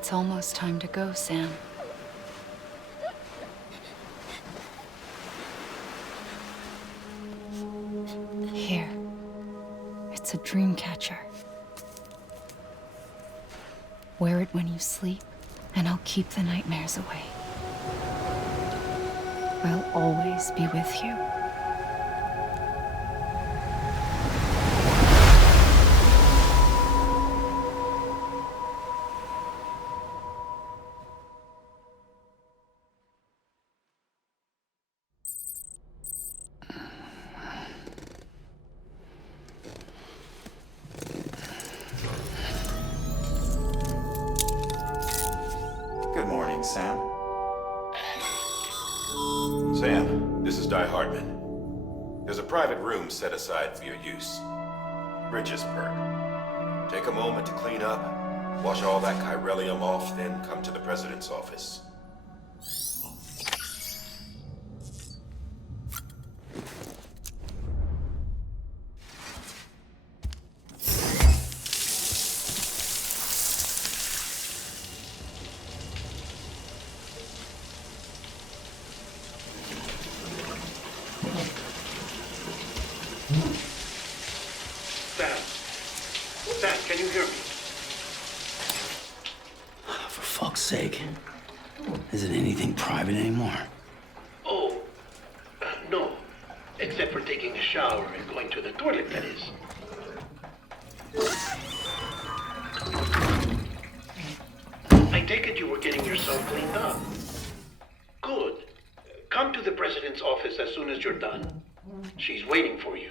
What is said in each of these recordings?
It's almost time to go, Sam. Here. It's a dream catcher. Wear it when you sleep, and I'll keep the nightmares away. I'll always be with you. Good morning, Sam. Sam, this is Daihardman. There's a private room set aside for your use. Bridges perk. Take a moment to clean up, wash all that chiralium off, then come to the president's office. Sam, can you hear me? For fuck's sake. Isn't anything private anymore? Oh, no. Except for taking a shower and going to the toilet, that is. I take it you were getting yourself cleaned up. Good. Come to the president's office as soon as you're done. She's waiting for you.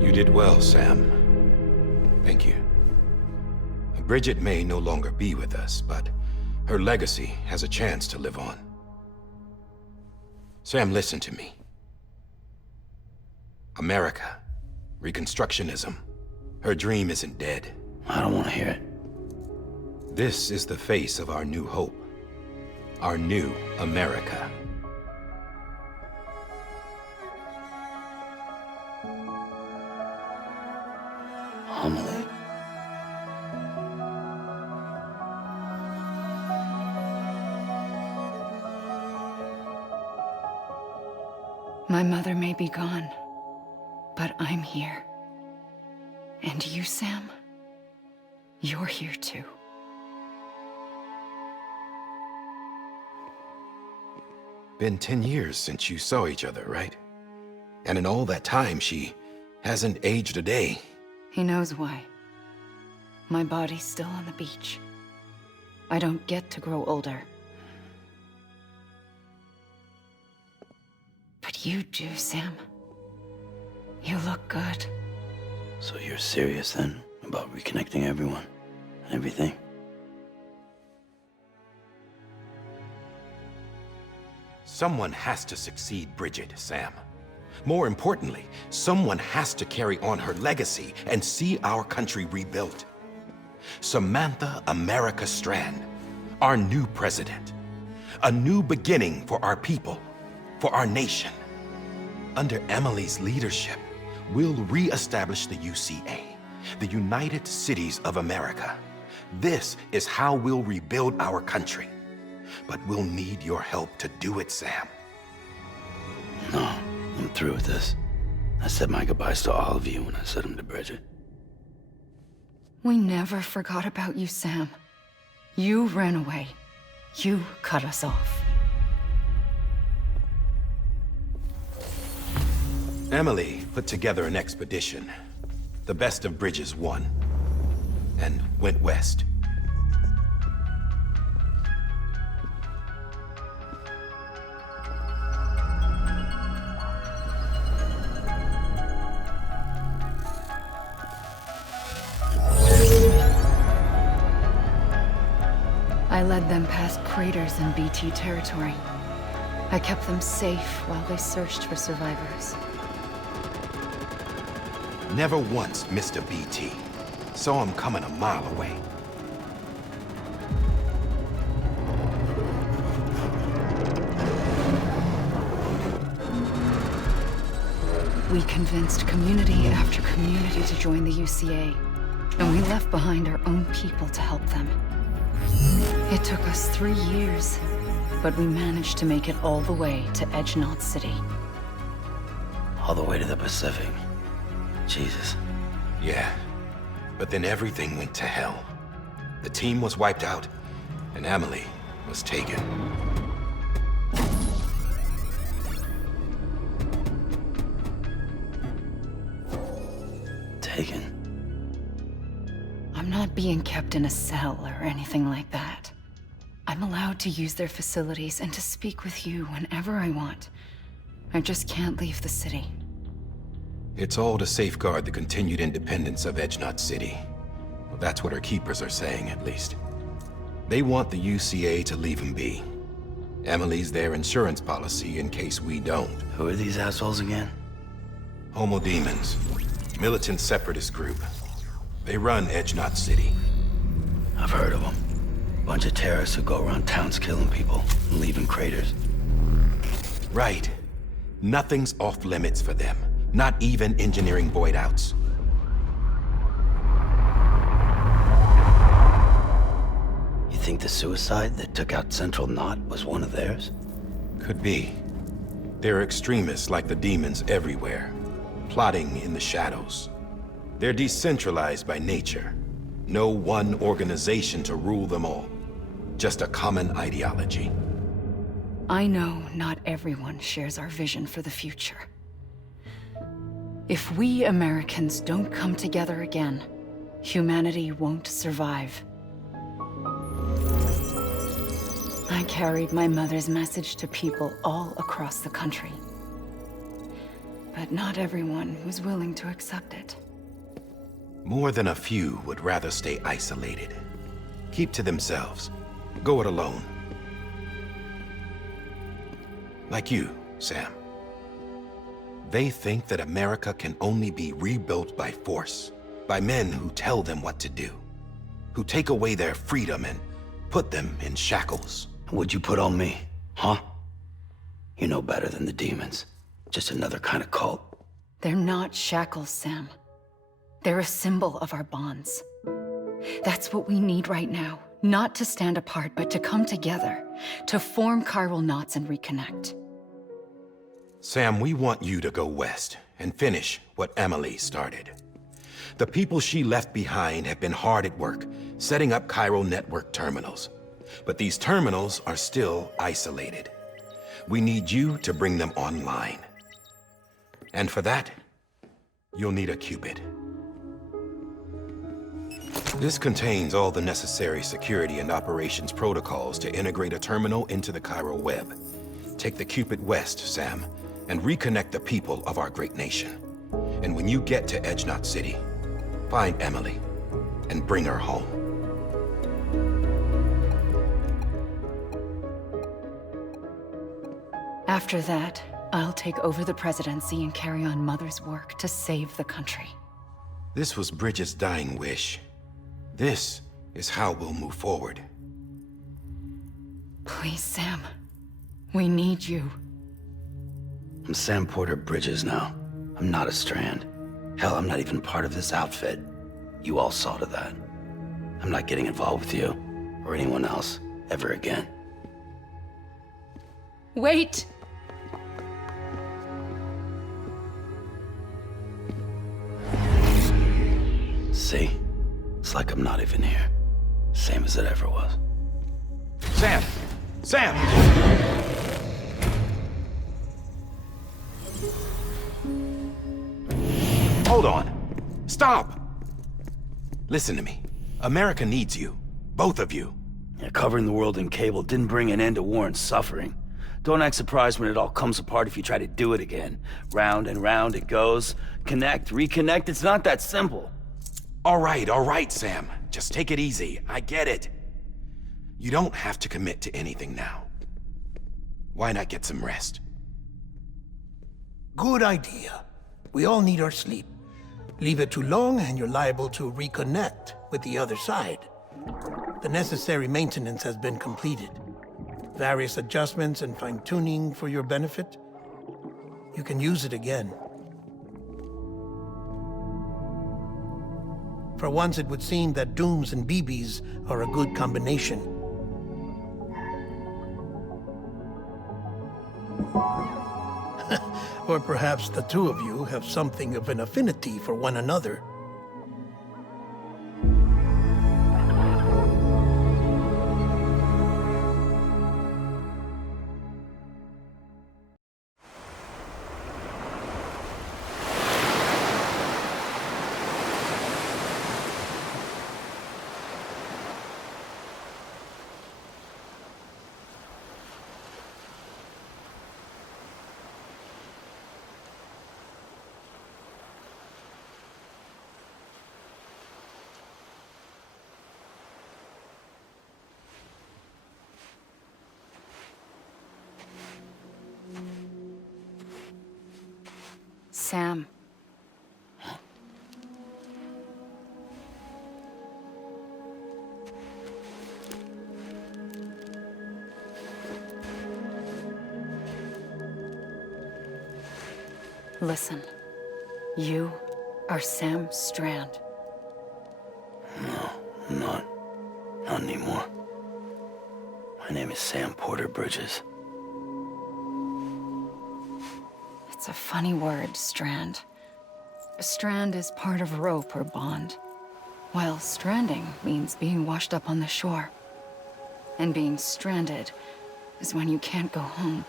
You did well, Sam. Thank you. Bridget may no longer be with us, but her legacy has a chance to live on. Sam, listen to me. America, Reconstructionism, her dream isn't dead. I don't want to hear it. This is the face of our new hope, our new America. Amelie. My mother may be gone, but I'm here. And you, Sam? You're here too. Been 10 years since you saw each other, right? And in all that time, she hasn't aged a day. He knows why. My body's still on the beach. I don't get to grow older. But you do, Sam. You look good. So you're serious then about reconnecting everyone and everything? Someone has to succeed Bridget, Sam. More importantly, someone has to carry on her legacy and see our country rebuilt. Samantha America Strand, our new president. A new beginning for our people, for our nation. Under Amelie's leadership, we'll re-establish the UCA, the United Cities of America. This is how we'll rebuild our country. But we'll need your help to do it, Sam. No, I'm through with this. I said my goodbyes to all of you when I said them to Bridget. We never forgot about you, Sam. You ran away. You cut us off. Amelie put together an expedition. The best of Bridges won, and went west. I led them past craters in BT territory. I kept them safe while they searched for survivors. Never once missed a BT. Saw him coming a mile away. We convinced community after community to join the UCA, and we left behind our own people to help them. It took us 3 years, but we managed to make it all the way to Edgenot City. All the way to the Pacific. Jesus. Yeah, but then everything went to hell. The team was wiped out, and Amelie was taken. Taken? I'm not being kept in a cell or anything like that. I'm allowed to use their facilities and to speak with you whenever I want. I just can't leave the city. It's all to safeguard the continued independence of Edgenot City. Well, that's what our keepers are saying, at least. They want the UCA to leave him be. Amelie's their insurance policy in case we don't. Who are these assholes again? Homo Demons. Militant separatist group. They run Edgenot City. I've heard of them. Bunch of terrorists who go around towns killing people and leaving craters. Right. Nothing's off limits for them. Not even engineering void outs. You think the suicide that took out Central Knot was one of theirs? Could be. There are extremists like the demons everywhere, plotting in the shadows. They're decentralized by nature. No one organization to rule them all. Just a common ideology. I know not everyone shares our vision for the future. If we Americans don't come together again, humanity won't survive. I carried my mother's message to people all across the country. But not everyone was willing to accept it. More than a few would rather stay isolated. Keep to themselves. Go it alone. Like you, Sam. They think that America can only be rebuilt by force, by men who tell them what to do, who take away their freedom and put them in shackles. What'd you put on me, huh? You know better than the demons. Just another kind of cult. They're not shackles, Sam. They're a symbol of our bonds. That's what we need right now. Not to stand apart, but to come together, to form chiral knots and reconnect. Sam, we want you to go west and finish what Amelie started. The people she left behind have been hard at work, setting up chiral network terminals. But these terminals are still isolated. We need you to bring them online. And for that, you'll need a Cupid. This contains all the necessary security and operations protocols to integrate a terminal into the chiral web. Take the Cupid west, Sam, and reconnect the people of our great nation. And when you get to Edgenot City, find Amelie and bring her home. After that, I'll take over the presidency and carry on Mother's work to save the country. This was Bridget's dying wish. This is how we'll move forward. Please, Sam. We need you. I'm Sam Porter Bridges now. I'm not a Strand. Hell, I'm not even part of this outfit. You all saw to that. I'm not getting involved with you, or anyone else, ever again. Wait! See? It's like I'm not even here. Same as it ever was. Sam! Sam! Hold on. Stop! Listen to me. America needs you. Both of you. Yeah, covering the world in cable didn't bring an end to war and suffering. Don't act surprised when it all comes apart if you try to do it again. Round and round it goes. Connect, reconnect, it's not that simple. All right, Sam. Just take it easy. I get it. You don't have to commit to anything now. Why not get some rest? Good idea. We all need our sleep. Leave it too long and you're liable to reconnect with the other side. The necessary maintenance has been completed. Various adjustments and fine-tuning for your benefit. You can use it again. For once, it would seem that Dooms and BBs are a good combination. Or perhaps the two of you have something of an affinity for one another. Sam. Listen. You are Sam Strand. No, I'm not. Not anymore. My name is Sam Porter Bridges. It's a funny word, strand. A strand is part of rope or bond, while stranding means being washed up on the shore. And being stranded is when you can't go home.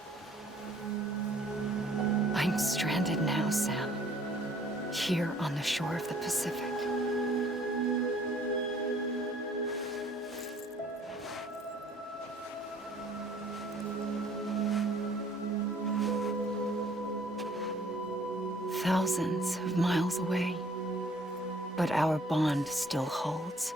I'm stranded now, Sam. Here on the shore of the Pacific. Thousands of miles away, but our bond still holds.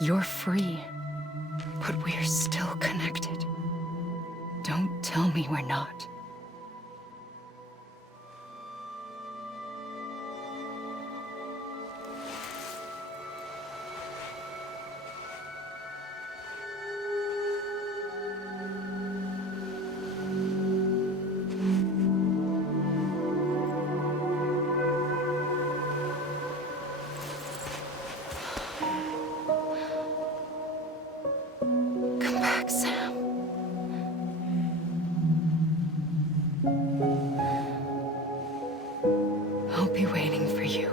You're free, but we're still connected. Don't tell me we're not. Sam. I'll be waiting for you.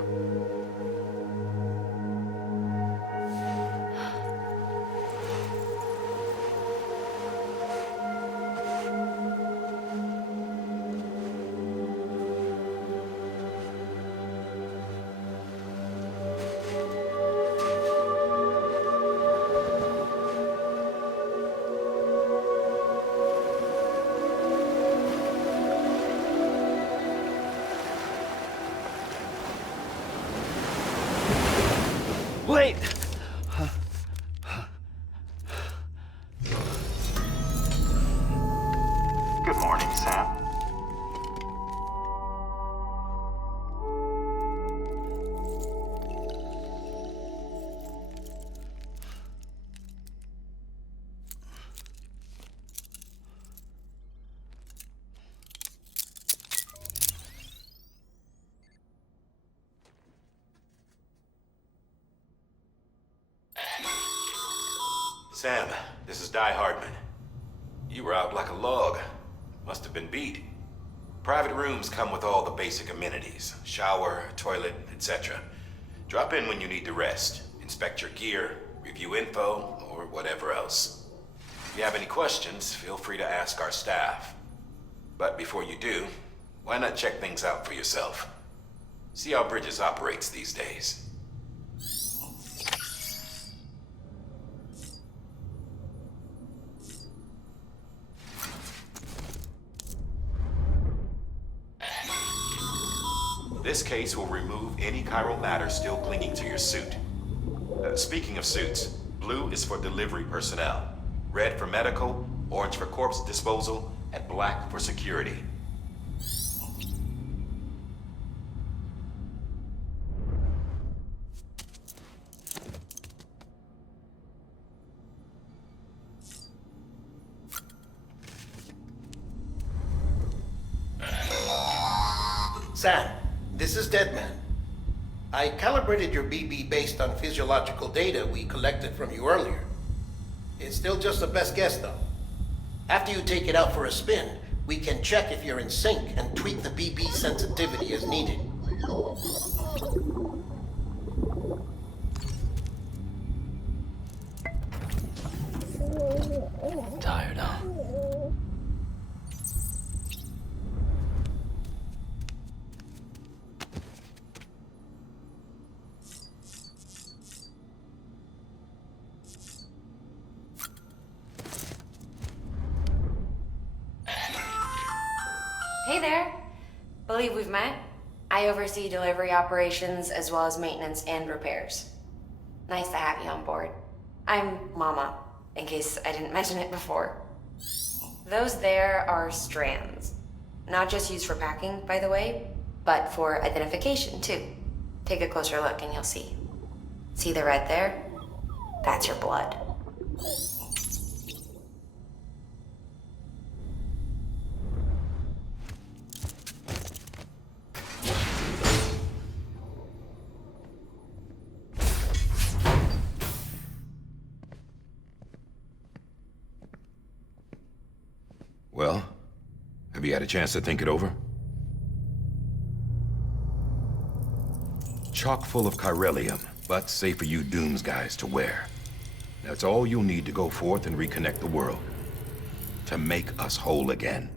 Wait! Good morning, Sam. Sam, this is Daihardman. You were out like a log. Must have been beat. Private rooms come with all the basic amenities. Shower, toilet, etc. Drop in when you need to rest. Inspect your gear, review info, or whatever else. If you have any questions, feel free to ask our staff. But before you do, why not check things out for yourself? See how Bridges operates these days. This case will remove any chiral matter still clinging to your suit. Speaking of suits, blue is for delivery personnel, red for medical, orange for corpse disposal, and black for security. Sam, this is Deadman. I calibrated your BB based on physiological data we collected from you earlier. It's still just a best guess, though. After you take it out for a spin, we can check if you're in sync and tweak the BB sensitivity as needed. Tired, huh? Hey there. Believe we've met. I oversee delivery operations as well as maintenance and repairs. Nice to have you on board. I'm Mama, in case I didn't mention it before. Those there are strands. Not just used for packing, by the way, but for identification too. Take a closer look and you'll see. See the red there? That's your blood. Well, have you had a chance to think it over? Chock full of chiralium, but safe for you Dooms guys to wear. That's all you'll need to go forth and reconnect the world. To make us whole again.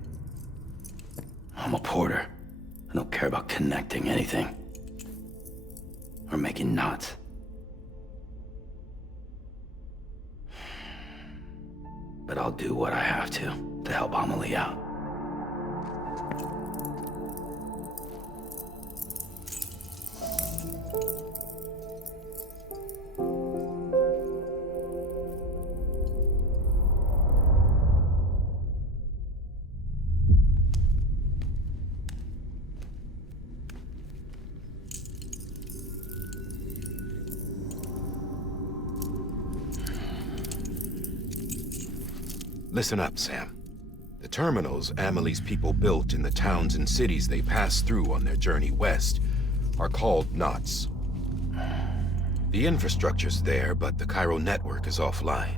I'm a porter. I don't care about connecting anything. Or making knots. But I'll do what I have to help Amelie out. Listen up, Sam. The terminals Amelie's people built in the towns and cities they passed through on their journey west are called knots. The infrastructure's there, but the Cairo network is offline.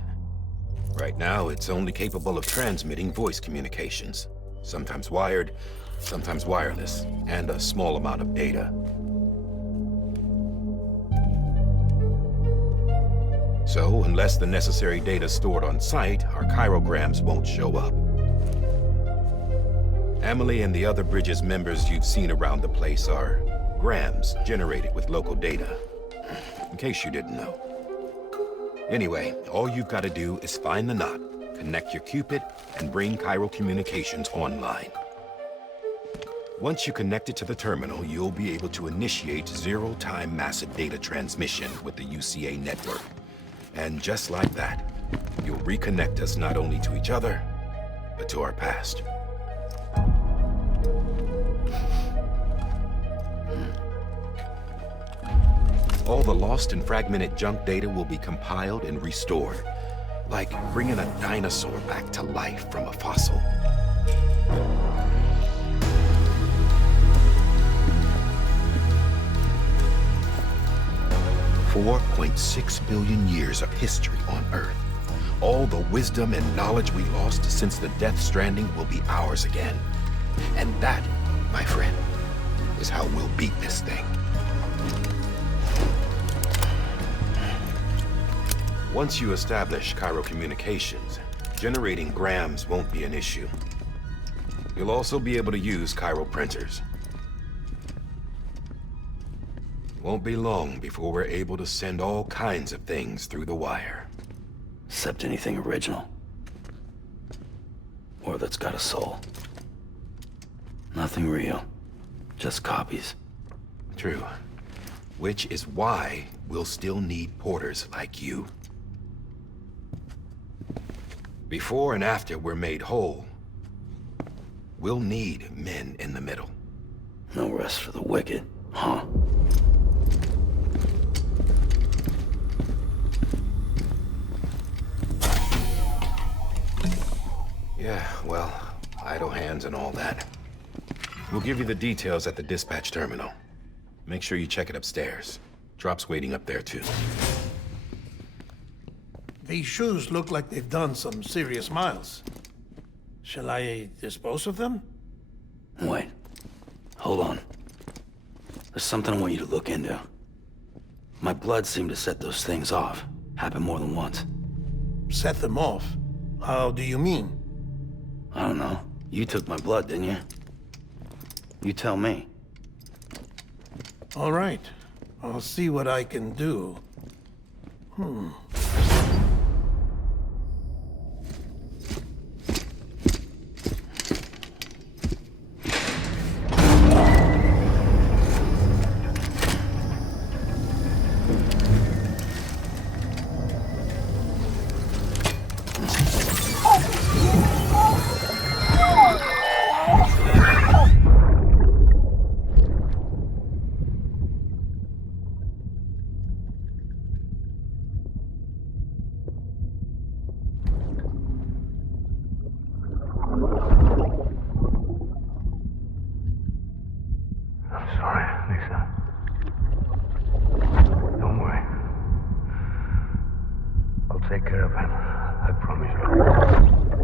Right now, it's only capable of transmitting voice communications, sometimes wired, sometimes wireless, and a small amount of data. So, unless the necessary data stored on site, our chirograms won't show up. Amelie and the other Bridges members you've seen around the place are grams generated with local data, in case you didn't know. Anyway, all you've got to do is find the knot, connect your Cupid, and bring Cairo communications online. Once you connect it to the terminal, you'll be able to initiate zero-time massive data transmission with the UCA network. And just like that, you'll reconnect us not only to each other, but to our past. All the lost and fragmented junk data will be compiled and restored, like bringing a dinosaur back to life from a fossil. $4.6 billion years of history on Earth. All the wisdom and knowledge we lost since the death Stranding will be ours again. And that, my friend, is how we'll beat this thing. Once you establish Cairo communications, generating grams won't be an issue. You'll also be able to use Cairo printers. Won't be long before we're able to send all kinds of things through the wire. Except anything original. Or that's got a soul. Nothing real. Just copies. True. Which is why we'll still need porters like you. Before and after we're made whole, we'll need men in the middle. No rest for the wicked, huh? Yeah, well, idle hands and all that. We'll give you the details at the dispatch terminal. Make sure you check it upstairs. Drop's waiting up there, too. These shoes look like they've done some serious miles. Shall I dispose of them? Wait. Hold on. There's something I want you to look into. My blood seemed to set those things off. Happened more than once. Set them off? How do you mean? I don't know. You took my blood, didn't you? You tell me. All right. I'll see what I can do. I'm sorry, Lisa. Don't worry. I'll take care of him. I promise you.